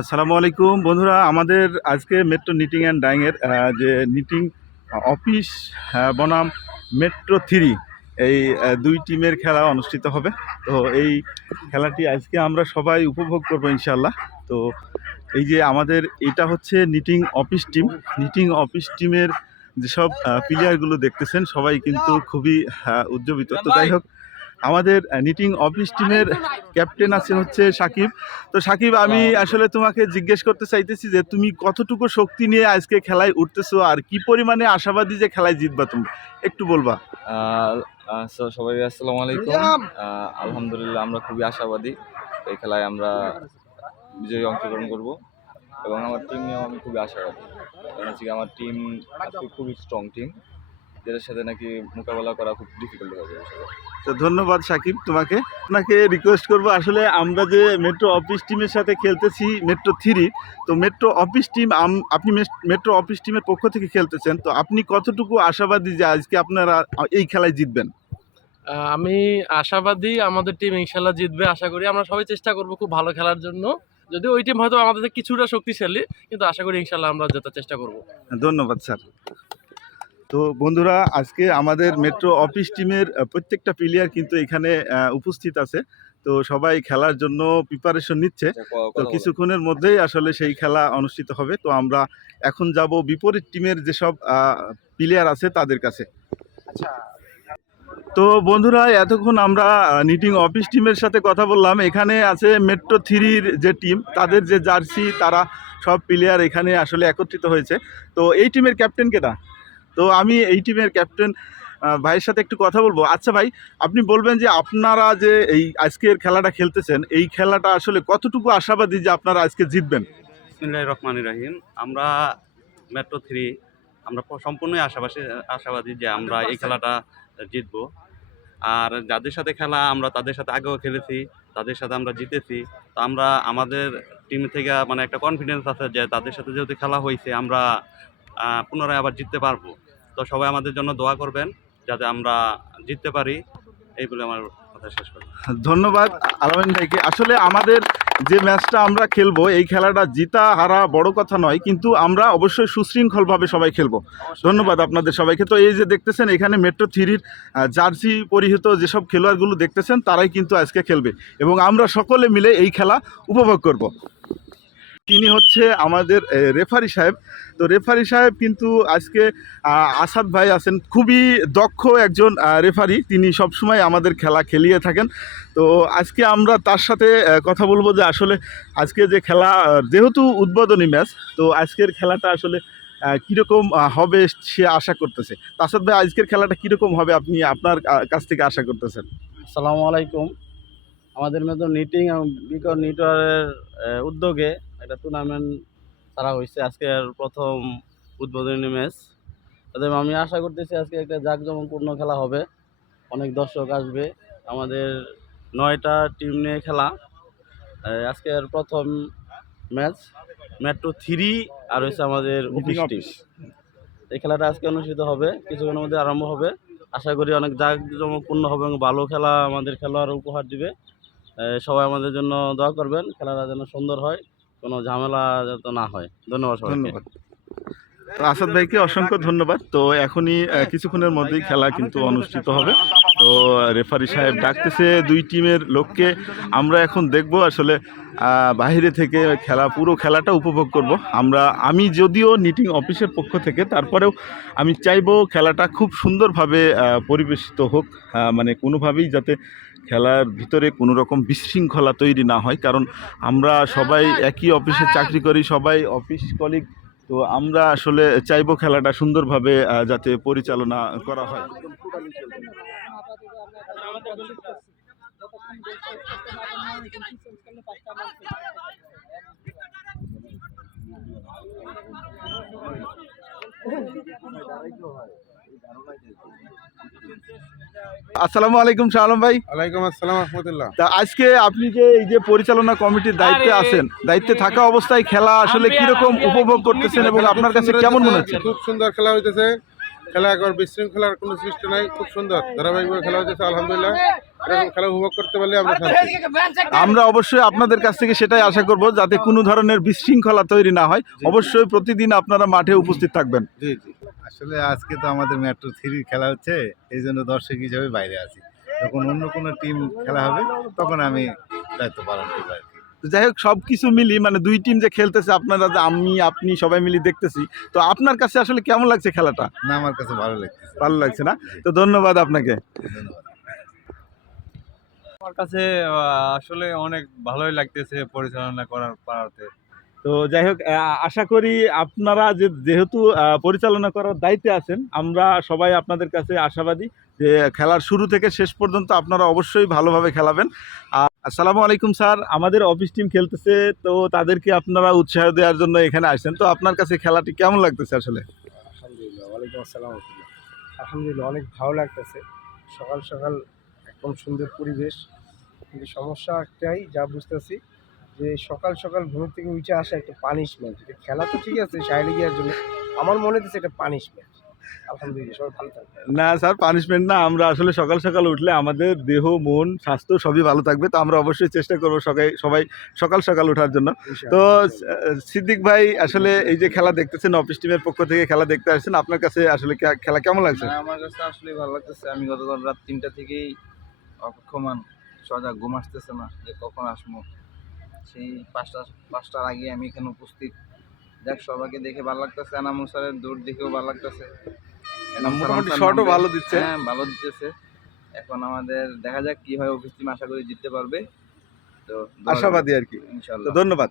আসসালামু আলাইকুম বন্ধুরা, আমাদের আজকে মেট্রো নিটিং অ্যান্ড ডাইংয়ের যে নিটিং অফিস বনাম মেট্রো থ্রি এই দুই টিমের খেলা অনুষ্ঠিত হবে। তো এই খেলাটি আজকে আমরা সবাই উপভোগ করবো ইনশাল্লাহ। তো এই যে আমাদের এটা হচ্ছে knitting office team. Knitting office টিমের যেসব প্লেয়ারগুলো দেখতেছেন সবাই কিন্তু খুবই উজ্জীবিত। তো যাই হোক, আমাদের নিটিং অফিস টিমের ক্যাপ্টেন আছে হচ্ছে সাকিব। তো সাকিব, আমি আসলে তোমাকে জিজ্ঞেস করতে চাইতেছি যে তুমি কতটুকু শক্তি নিয়ে আজকে খেলায় উঠতেছো আর কি পরিমাণে আশাবাদী যে খেলায় জিতবা, তুমি একটু বলবা? সবাই আসসালামু আলাইকুম। আলহামদুলিল্লাহ, আমরা খুবই আশাবাদী এই খেলায় আমরা বিজয়ী অংশগ্রহণ করব এবং আমার টিম নিয়েও আমি খুবই আশাবাদী। কারণ হচ্ছে আমার টিম আজকে খুবই স্ট্রং টিম, যেটার সাথে নাকি মোকাবেলা করা খুব ডিফিকাল্ট হবে। তো ধন্যবাদ সাকিব তোমাকে। আপনাকে রিকোয়েস্ট করবো, আসলে আমরা যে মেট্রো অফিস টিমের সাথে খেলতেছি মেট্রো থ্রি, তো মেট্রো অফিস টিম আপনি মেট্রো অফিস টিমের পক্ষ থেকে খেলতেছেন, তো আপনি কতটুকু আশাবাদী যে আজকে আপনারা এই খেলায় জিতবেন? আমি আশাবাদী আমাদের টিম ইনশাল্লাহ জিতবে। আশা করি আমরা সবাই চেষ্টা করব খুব ভালো খেলার জন্য। যদি ওই টিম হয়তো আমাদের থেকে কিছুটা শক্তিশালী, কিন্তু আশা করি ইনশাল্লাহ আমরা জেতার চেষ্টা করব। ধন্যবাদ স্যার। তো বন্ধুরা, আজকে আমাদের মেট্রো অফিস টিমের প্রত্যেকটা প্লেয়ার কিন্তু এখানে উপস্থিত আছে। তো সবাই খেলার জন্য প্রিপারেশন নিচ্ছে। তো কিছুক্ষণের মধ্যেই আসলে সেই খেলা অনুষ্ঠিত হবে। তো আমরা এখন যাব বিপরীত টিমের যেসব প্লেয়ার আছে তাদের কাছে। তো বন্ধুরা, এতক্ষণ আমরা নিটিং অফিস টিমের সাথে কথা বললাম। এখানে আছে মেট্রো থ্রির যে টিম, তাদের যে জার্সি, তারা সব প্লেয়ার এখানে আসলে একত্রিত হয়েছে। তো এই টিমের ক্যাপ্টেন কেটা? তো আমি এই টিমের ক্যাপ্টেন ভাইয়ের সাথে একটু কথা বলবো। আচ্ছা ভাই, আপনি বলবেন যে আপনারা যে এই আজকের খেলাটা খেলতেছেন, এই খেলাটা আসলে কতটুকু আশাবাদী যে আপনারা আজকে জিতবেন? বিসমিল্লাহির রহমানির রহিম। আমরা মেট্রো থ্রি আমরা সম্পূর্ণই আশাবাদী যে আমরা এই খেলাটা জিতবো। আর যাদের সাথে খেলা আমরা তাদের সাথে আগেও খেলেছি, তাদের সাথে আমরা জিতেছি। তো আমরা আমাদের টিম থেকে মানে একটা কনফিডেন্স আছে যে তাদের সাথে যেহেতু খেলা হয়েছে আমরা পুনরায় আবার জিততে পারবো। তো সবাই আমাদের জন্য দোয়া করবেন যাতে আমরা জিততে পারি। এই বলে আমার কথা শেষ করব। ধন্যবাদ আলামিন ভাইকে। আসলে আমাদের যে ম্যাচটা আমরা খেলবো, এই খেলাটা জিতা হারা বড় কথা নয়, কিন্তু আমরা অবশ্যই সুশৃঙ্খলভাবে সবাই খেলবো। ধন্যবাদ আপনাদের সবাইকে। তো এই যে দেখতেছেন এখানে মেট্রো থ্রির জার্সি পরিহিত যেসব খেলোয়াড়গুলো দেখতেছেন, তারাই কিন্তু আজকে খেলবে এবং আমরা সকলে মিলে এই খেলা উপভোগ করব। তিনি হচ্ছে আমাদের রেফারি সাহেব। তো রেফারি সাহেব কিন্তু আজকে আসাদ ভাই আছেন, খুবই দক্ষ একজন রেফারি, তিনি সবসময় আমাদের খেলা খেলিয়ে থাকেন। তো আজকে আমরা তার সাথে কথা বলবো যে আসলে আজকে যে খেলা, যেহেতু উদ্বোধনী ম্যাচ, তো আজকের খেলাটা আসলে কীরকম হবে সে আশা করতেছে। আসাদ ভাই, আজকের খেলাটা কীরকম হবে আপনি আপনার কাছ থেকে আশা করতেছেন? আসসালামু আলাইকুম। আমাদের মতো নিটিং এবং বিকর নিটওয়ারের উদ্যোগে একটা টুর্নামেন্ট ছাড়া হয়েছে, আজকের প্রথম উদ্বোধনী ম্যাচ। তবে আমি আশা করতেছি আজকে একটা জাঁকজমকপূর্ণ খেলা হবে, অনেক দর্শক আসবে। আমাদের 9টা টিম নিয়ে খেলা। আজকের প্রথম ম্যাচ মেট্রো থ্রি আর হচ্ছে আমাদের অফিস টিম। এই খেলাটা আজকে অনুষ্ঠিত হবে, কিছুক্ষণের মধ্যে আরম্ভ হবে। আশা করি অনেক জাঁকজমকপূর্ণ হবে এবং ভালো খেলা আমাদের খেলোয়াড় উপহার দিবে। সবাই আমাদের জন্য দোয়া করবেন, খেলাটা যেন সুন্দর হয়, কোনো ঝামেলা যাতে না হয়। ধন্যবাদ সবাইকে। ধন্যবাদ। তো আসাদ ভাইকে অসংখ্য ধন্যবাদ। তো এখনই কিছুক্ষণের মধ্যেই খেলা কিন্তু অনুষ্ঠিত হবে। তো রেফারি সাহেব ডাকতেছে দুই টিমের লোককে। আমরা এখন দেখব আসলে বাইরে থেকে পুরো খেলাটা উপভোগ করব আমি যদিও নিটিং অফিসের পক্ষ থেকে, তারপরেও আমি চাইবো খেলাটা খুব সুন্দরভাবে পরিবেশিত হোক, মানে কোনোভাবেই যাতে খেলার ভিতরে কোনো রকম বিশৃঙ্খলা তৈরি না হয়। কারণ আমরা সবাই একই অফিসে চাকরি করি, সবাই অফিস কলিগ। তো আমরা আসলে চাইবো খেলাটা সুন্দরভাবে যাতে পরিচালনা করা হয়। আসসালামু আলাইকুম শাহ আলম ভাই। ওয়ালাইকুম আসসালাম রাহমাতুল্লাহ। তা আজকে আপনি যে এই যে পরিচালনা কমিটির দায়িত্বে আছেন, দায়িত্বে থাকা অবস্থায় খেলা আসলে কিরকম উপভোগ করতেছেন এবং আপনার কাছে কেমন মনে হচ্ছে? খুব সুন্দর খেলা হইতেছে, খেলা একবার বিশৃঙ্খলার কোনো সৃষ্টি নাই, খুব সুন্দর ধারাবাহিকভাবে খেলা হচ্ছে আলহামদুলিল্লাহ। এরকম খেলা উপভোগ করতে পারলে আমরা শান্তি। আমরা অবশ্যই আপনাদের কাছ থেকে সেটাই আশা করব, যাতে কোনো ধরনের বিশৃঙ্খলা তৈরি না হয়। অবশ্যই প্রতিদিন আপনারা মাঠে উপস্থিত থাকবেন। জি জি। আসলে আজকে তো আমাদের মেট্রো 3 খেলা হচ্ছে, এই জন্য দর্শক হিসেবে বাইরে আছি। যখন অন্য কোনো টিম খেলা হবে তখন আমি দায়িত্ব পালন করবো আর কি। তো যাই হোক, সব কিছু মিলি মানে দুই টিম যে খেলতেছে, আপনারা যে আমি আপনি সবাই মিলি দেখতেছি, তো আপনার কাছে আসলে কেমন লাগছে খেলাটা? না, আমার কাছে ভালো লাগতেছে। ভালো লাগছে না? তো ধন্যবাদ আপনাকে। ধন্যবাদ। আমার কাছে আসলে অনেক ভালোই লাগতেছে পরিচালনা করার পারাতে। তো যাই হোক, আশা করি আপনারা যেহেতু পরিচালনা করার দায়িত্বে আছেন, আমরা সবাই আপনাদের কাছে আশাবাদী যে খেলার শুরু থেকে শেষ পর্যন্ত আপনারা অবশ্যই ভালোভাবে খেলাবেন। আসসালামু আলাইকুম স্যার, আমাদের অফিস টিম খেলতেছে, তো তাদেরকে আপনারা উৎসাহ দেওয়ার জন্য এখানে আসছেন। তো আপনার কাছে খেলাটি কেমন লাগতেছে আসলে? আলহামদুলিল্লাহ, ওয়ালাইকুম আসসালাম। আলহামদুলিল্লাহ, অনেক ভালো লাগতেছে। সকাল সকাল একদম সুন্দর পরিবেশ, কিন্তু সমস্যা একটাই যা বুঝতেছি, যে সকাল সকাল ঘুম থেকে উঠে আসা একটা পানিশমেন্ট। খেলা তো ঠিক আছে শারীরিক ইয়ার জন্য, আমার মনে হচ্ছে এটা পানিশমেন্ট। আলহামদুলিল্লাহ, সবাই ভালো থাকবে। না স্যার, পানিশমেন্ট না। আমরা আসলে সকাল সকাল উঠলে আমাদের দেহ, মন, স্বাস্থ্য সবই ভালো থাকবে। তো আমরা অবশ্যই চেষ্টা করবো সবাই সকাল সকাল ওঠার জন্য। তো সিদ্দিক ভাই, আসলে এই যে খেলা দেখতেছেন, অফিস টিমের পক্ষ থেকে খেলা দেখতে আসছেন, আপনার কাছে আসলে খেলা কেমন লাগছে? আমার কাছে আসলে ভালো লাগতেছে। আমি গতকাল রাত 3টা থেকেই অপেক্ষমান, সজাগ, ঘুম আসতেছে না যে কখন আসবো। সেই 5টার আগে আমি এখানে উপস্থিত। দেখ, সবাইকে দেখে ভালো লাগতেছে, এনামুল স্যারের দৌড় দেখেও ভালো লাগতেছে। মোটামুটি শটও ভালো দিচ্ছে। হ্যাঁ, ভালো দিতেছে। এখন আমাদের দেখা যাক কি হয়। অফিস টিম আশা করি জিততে পারবে। তো আশাবাদী আর কি। তো ইনশাআল্লাহ। ধন্যবাদ।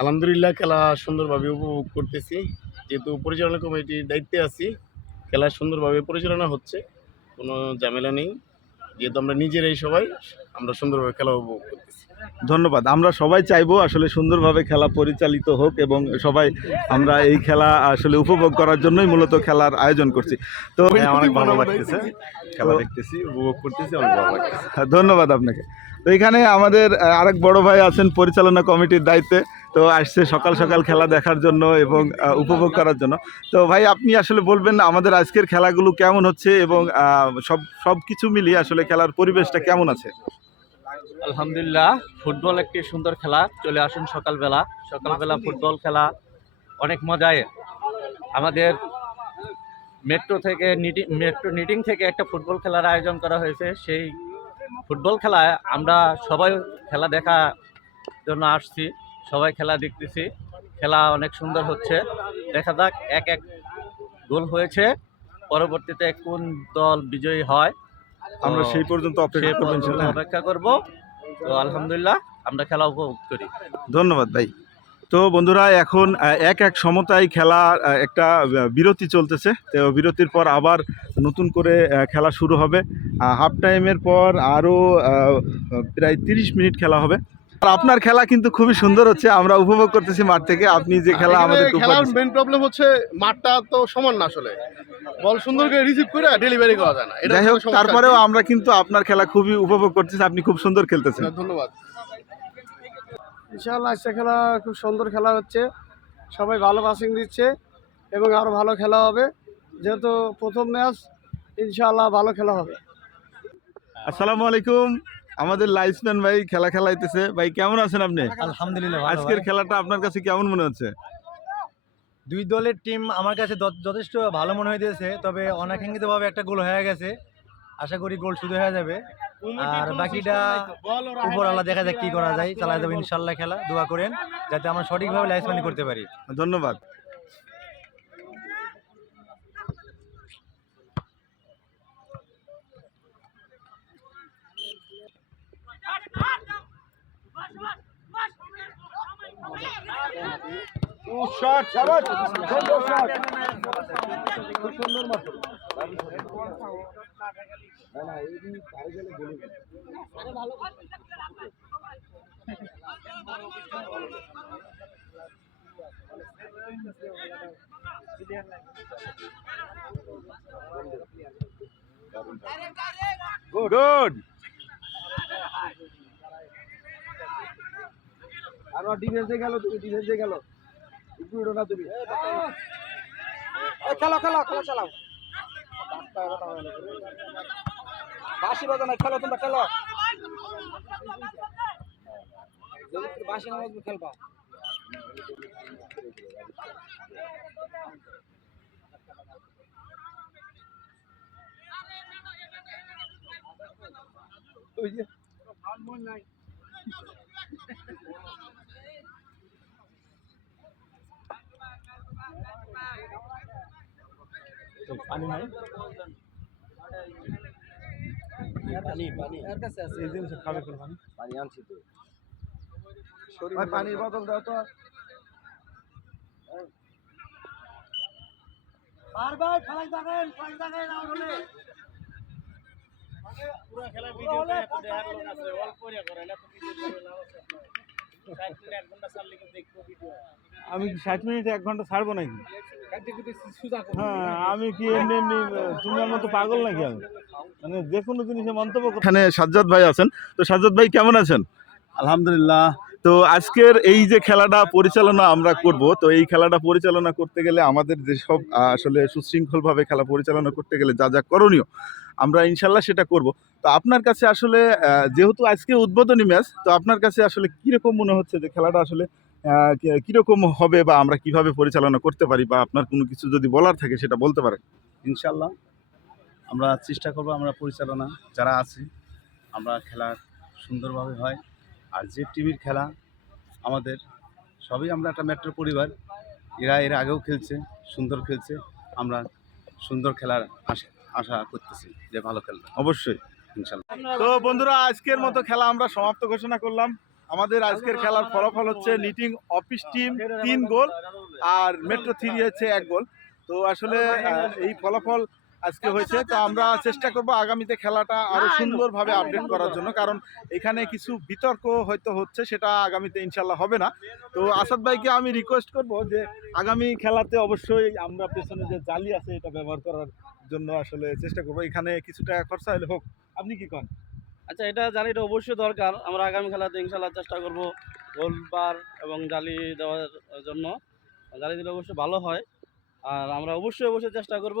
আলহামদুলিল্লাহ, খেলা সুন্দরভাবে উপভোগ করতেছি। যেহেতু পরিচালনা কমিটির দায়িত্বে আছি, খেলা সুন্দরভাবে পরিচালনা হচ্ছে, কোনো ঝামেলা নেই। যেহেতু আমরা নিজেরাই সবাই, আমরা সুন্দরভাবে খেলা উপভোগ করতেছি। ধন্যবাদ। আমরা সবাই চাইবো আসলে সুন্দরভাবে খেলা পরিচালিত হোক, এবং সবাই আমরা এই খেলা আসলে উপভোগ করার জন্যই মূলত খেলার আয়োজন করছি। তো অনেক ভালো লাগতেছে, খেলা দেখতেছি, উপভোগ করতেছি, অনেক ভালো লাগতেছে। ধন্যবাদ আপনাকে। তো এখানে আমাদের আরেক বড় ভাই আছেন পরিচালনা কমিটির দায়িত্বে, তো আসছে সকাল সকাল খেলা দেখার জন্য এবং উপভোগ করার জন্য। তো ভাই, আপনি আসলে বলবেন আমাদের আজকের খেলাগুলো কেমন হচ্ছে, এবং সব কিছু মিলিয়ে আসলে খেলার পরিবেশটা কেমন আছে? আলহামদুলিল্লাহ, ফুটবল একটি সুন্দর খেলা। চলে আসুন সকালবেলা ফুটবল খেলা অনেক মজায়। আমাদের মেট্রো নিটিং থেকে একটা ফুটবল খেলার আয়োজন করা হয়েছে। সেই ফুটবল খেলায় আমরা সবাই খেলা দেখার জন্য আসছি, সবাই খেলা দেখতেছি। খেলা অনেক সুন্দর হচ্ছে। দেখা যাক, এক গোল হয়েছে, পরবর্তীতে কোন দল বিজয়ী হয় আমরা সেই পর্যন্ত অপেক্ষা করব। তো আলহামদুলিল্লাহ, আমরা খেলা উপভোগ করি। ধন্যবাদ ভাই। তো বন্ধুরা, এখন এক সমতায় খেলা একটা বিরতি চলতেছে। তো বিরতির পর আবার নতুন করে খেলা শুরু হবে। হাফ টাইমের পর আরও প্রায় 30 মিনিট খেলা হবে। আর আপনার খেলা কিন্তু খুবই সুন্দর হচ্ছে, আমরা উপভোগ করতেছি মাঠ থেকে। আপনি যে খেলা আমাদের খেলার মেইন প্রবলেম হচ্ছে মাঠটা তো সমান না, আসলে বল সুন্দর করে রিসিভ করে ডেলিভারি করা যায় না। যাই হোক, তারপরেও আমরা কিন্তু আপনার খেলা খুবই উপভোগ করতেছি, আপনি খুব সুন্দর খেলতেছেন। ধন্যবাদ। ইনশাআল্লাহ, আজকে খেলা খুব সুন্দর খেলা হচ্ছে, সবাই ভালো পাসিং দিচ্ছে এবং আরও ভালো খেলা হবে। যেহেতু প্রথম ম্যাচ, ইনশাআল্লাহ ভালো খেলা হবে। আসসালামু আলাইকুম। আমাদের লাইসম্যান ভাই খেলা খেলাইতেছে। ভাই, কেমন আছেন আপনি? আলহামদুলিল্লাহ, আজকের খেলাটা আপনার কাছে কেমন মনে হচ্ছে? দুই দলের টিম আমার কাছে যথেষ্ট ভালো মনে হইতেছে, তবে অনাকাঙ্ক্ষিতভাবে একটা গোল হয়ে গেছে। আশা করি গোল শুধু হয়ে যাবে, আর বাকিটা উপর আল্লাহ, দেখা যাক কি করা যায়, চালা যাবে ইনশাল্লাহ। খেলা দোয়া করেন যাতে আমরা সঠিকভাবে লাইসমানি করতে পারি। ধন্যবাদ। গুড। আর ডিফেন্সে গেল, তুমি ডিফেন্সে গেল, একটু উঠো না তুমি। খেলো খেলো খেলো চালাও বাঁশি বাজো না খেলো তোমরা খেলো বাঁশি না বাজবে খেলবা ওই যে পানি নাই পানি পানি এর কাছে আছে এই জিনিস খাবে কোন পানি পানি আনছি তো ভাই পানির বোতল দাও তো বারবার খেলাই দেখেন আউট হলে পুরো খেলা ভিডিও এত দেখার লোক আছে অল্প করে করে না তো ভিডিও করে লাভ আছে 60 মিনিট 1 ঘন্টা চাললে কিন্তু দেখবো ভিডিও আমি কি 60 মিনিটে 1 ঘন্টা ছাড়বো নাকি? হ্যাঁ, আমি কি এমনি এমনি তোমার মতো পাগল নাকি? আমি মানে যে কোনো জিনিসে মন্তব্য এখানে সাজ্জাদ ভাই আছেন। তো সাজ্জাদ ভাই কেমন আছেন? আলহামদুলিল্লাহ। তো আজকের এই যে খেলাটা পরিচালনা আমরা করব, তো এই খেলাটা পরিচালনা করতে গেলে আমাদের যেসব আসলে সুশৃঙ্খলভাবে খেলা পরিচালনা করতে গেলে যা যা করণীয় আমরা ইনশাল্লাহ সেটা করব। তো আপনার কাছে আসলে যেহেতু আজকে উদ্বোধনী ম্যাচ, তো আপনার কাছে আসলে কীরকম মনে হচ্ছে যে খেলাটা আসলে কীরকম হবে বা আমরা কিভাবে পরিচালনা করতে পারি, বা আপনার কোনো কিছু যদি বলার থাকে সেটা বলতে পারেন। ইনশাল্লাহ আমরা চেষ্টা করব, আমরা পরিচালনা যারা আছে আমরা খেলা সুন্দরভাবে হয়। আর যে টিভির খেলা আমাদের সবই আমরা একটা মেট্রো পরিবার, এর আগেও খেলছে, সুন্দর খেলছে, আমরা সুন্দর খেলার আশা করতেছি যে ভালো খেলবে অবশ্যই ইনশাল্লাহ। তো বন্ধুরা, আজকের মতো খেলা আমরা সমাপ্ত ঘোষণা করলাম। আমাদের আজকের খেলার ফলাফল হচ্ছে নিটিং অফিস টিম 3 গোল আর মেট্রো 3 হচ্ছে 1 গোল। তো আসলে এই ফলাফল আজকে হয়েছে। তো আমরা চেষ্টা করব আগামীতে খেলাটা আরো সুন্দরভাবে আপডেট করার জন্য, কারণ এখানে কিছু বিতর্ক হয়তো হচ্ছে, সেটা আগামীতে ইনশাল্লাহ হবে না। তো আসাদ ভাইকে আমি রিকোয়েস্ট করব যে আগামী খেলাতে অবশ্যই আমরা পেছনে যে জালি আছে এটা ব্যবহার করার জন্য আসলে চেষ্টা করব। এখানে কিছু টাকা খরচা হলে হোক, আপনি কি করেন? আচ্ছা, এটা জালিটা অবশ্যই দরকার। আমরা আগামী খেলাতে ইনশাল্লাহ চেষ্টা করব গোলবার এবং জালি দেওয়ার জন্য। জালি দিলে অবশ্যই ভালো হয়। আর আমরা অবশ্যই চেষ্টা করব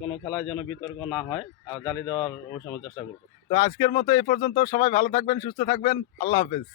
কোনো খেলায় যেন বিতর্ক না হয়, আর জালি দেওয়ার অবশ্যই আমরা চেষ্টা করব। তো আজকের মতো এই পর্যন্ত। সবাই ভালো থাকবেন, সুস্থ থাকবেন। আল্লাহ হাফেজ।